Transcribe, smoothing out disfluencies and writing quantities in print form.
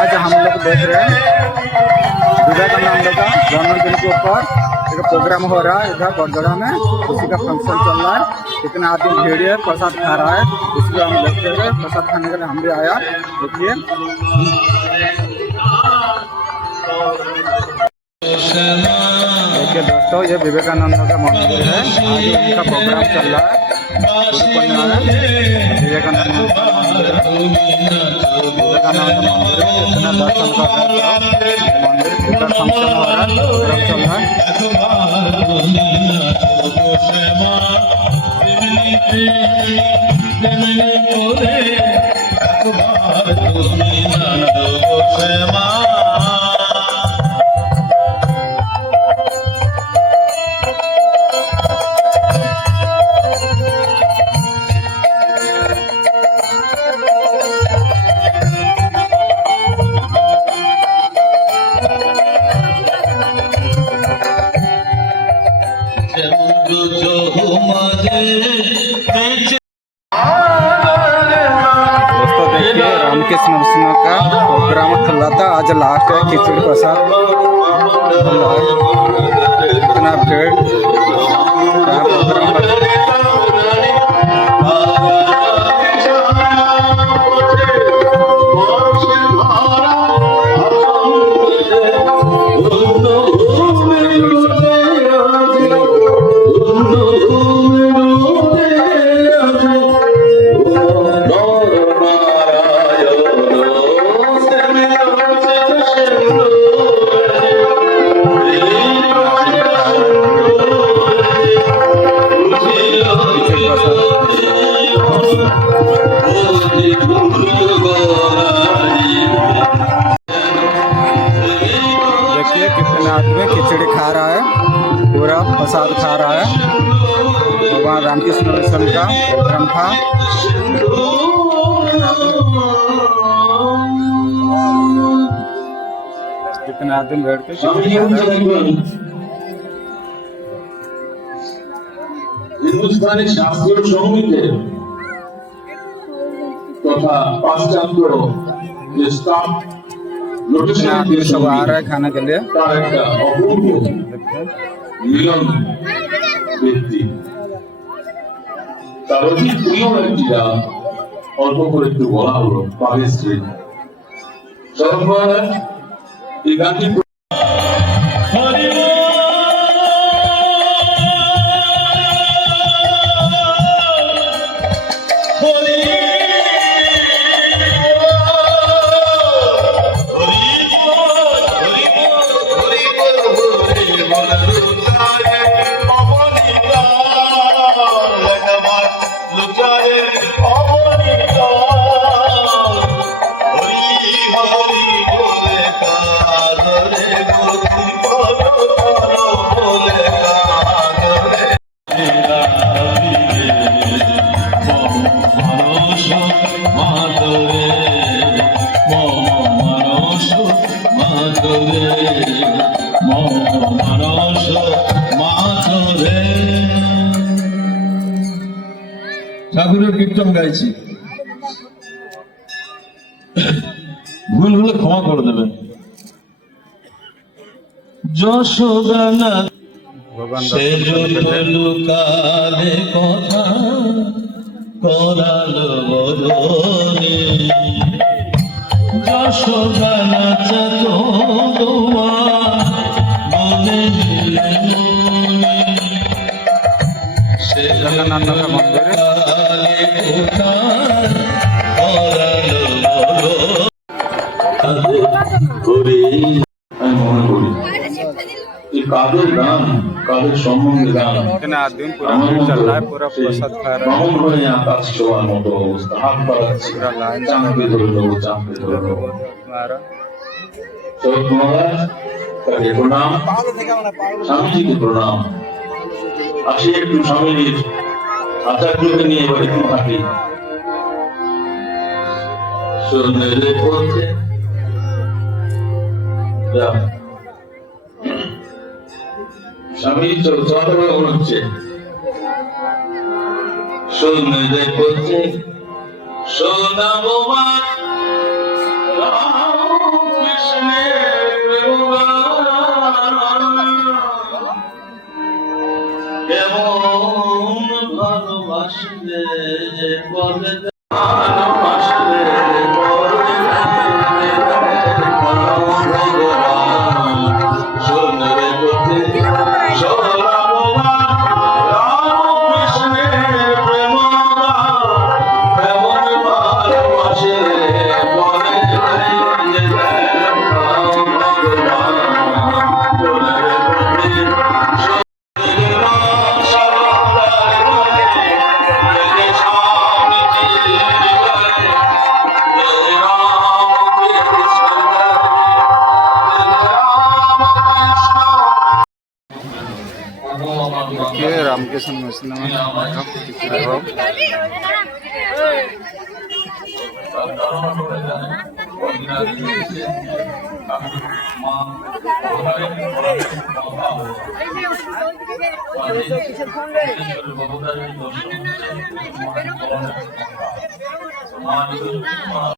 आज हम लोग देख रहे हैं विवेकानंद का जन्मदिन के ऊपर एक प्रोग्राम हो रहा है इधर बरगड़ा में। उसी का फंक्शन चल रहा है। कितना आदमी भीड़ है, प्रसाद खा रहा है। इसलिए हम देखते हुए प्रसाद खाने के लिए हम भी आया। देखिए देखिए दोस्तों, ये विवेकानंद का मंदिर है। आज उनका प्रोग्राम चल रहा है। विवेकानंद मंदिर में इतना दर्शन कर रहे हैं। मंदिर इधर फंक्शन हो रहा है, प्रोग्राम चल रहा है। दोस्तों देखिए रामकृष्ण मिशन का प्रोग्राम खुला था। आज लास्ट है, खिचड़ी प्रसाद इतना भीड़ आदमी खिचड़ी खा रहा है, पूरा प्रसाद खा रहा है। भगवान रामकृष्ण मिशन का प्रोग्राम था। कितने आदमी बैठ के हिंदुस्तानी शास्त्रीय संगीत तथा पाश्चात्य सब आ रहा है खाने के लिए। মিলন ব্যক্তি তার অতি প্রিয় ব্যক্তিরা অল্প করে একটু বলা হলো পাকিস্তান সর্বপ্রথম এই গানটি ঠাকুরের কীর্তন গাইছি, ভুল হলে ক্ষমা করে দেবেন। যশোদানা সে লুকালে কথা করালো বদনে, যশোদানা চাতোয়া বলে দিলেন সে विवेकानंद मंदिर कादर गान कादर সম্বন্ধে গান कितना आदमी पूरा भीड़ चल रहा है, पूरा प्रसाद खा रहा है। ব্রাহ্মণ আকাশ ছোঁয়ার মতো অবস্থা, হাত পাড়াচ্ছে, চাঁদকে ধরলো চাঁদকে ধরলো। শরৎ মহারাজ তাকে প্রণাম, স্বামীজিকে প্রণাম। আসি একটু স্বামীজির আচার্যকে নিয়ে এবার একটু হাঁটি। সোনারে পথে যা স্বামী চলতে মনে হচ্ছে। সোনারে পথে সোনা বোমা देखिए रामकृष्ण मिशन में Thank you.